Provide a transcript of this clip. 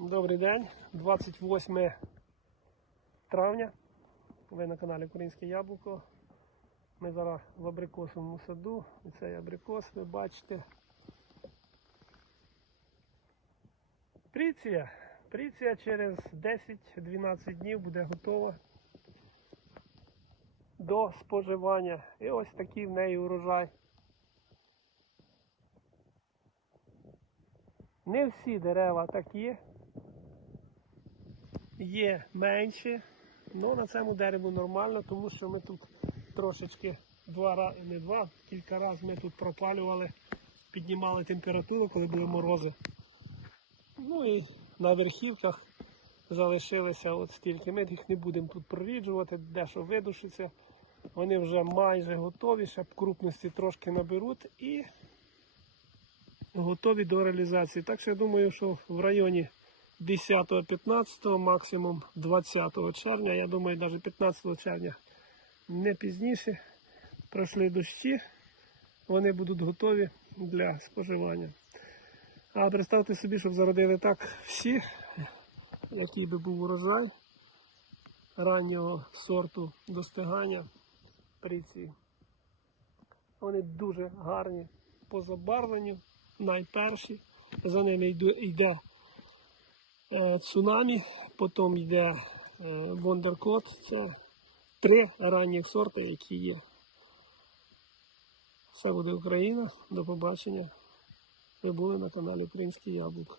Добрий день, 28 травня. Ви на каналі Українське Яблуко. Ми зараз в абрикосовому саду. І цей абрикос ви бачите. Пріція. Пріція через 10-12 днів буде готова до споживання. І ось такий в неї урожай. Не всі дерева такі. Є менші, але на цьому дереву нормально, тому що ми тут трошечки два не два, кілька разів ми тут пропалювали, піднімали температуру, коли були морози. Ну і на верхівках залишилися от стільки. Ми їх не будемо тут проріджувати, дещо видушиться. Вони вже майже готові, ще крупності трошки наберуть і готові до реалізації. Так що я думаю, що в районі 10-15, максимум 20 червня, я думаю, навіть 15 червня не пізніше пройшли дощі, вони будуть готові для споживання. А представте собі, щоб зародили так всі, який би був урожай раннього сорту достигання приці. Вони дуже гарні по забарвленню, найперші. За ними йде, цунамі, потім йде е, Вондеркот. Це три ранніх сорти, які є. Все буде Україна. До побачення. Ви були на каналі Український Яблуко.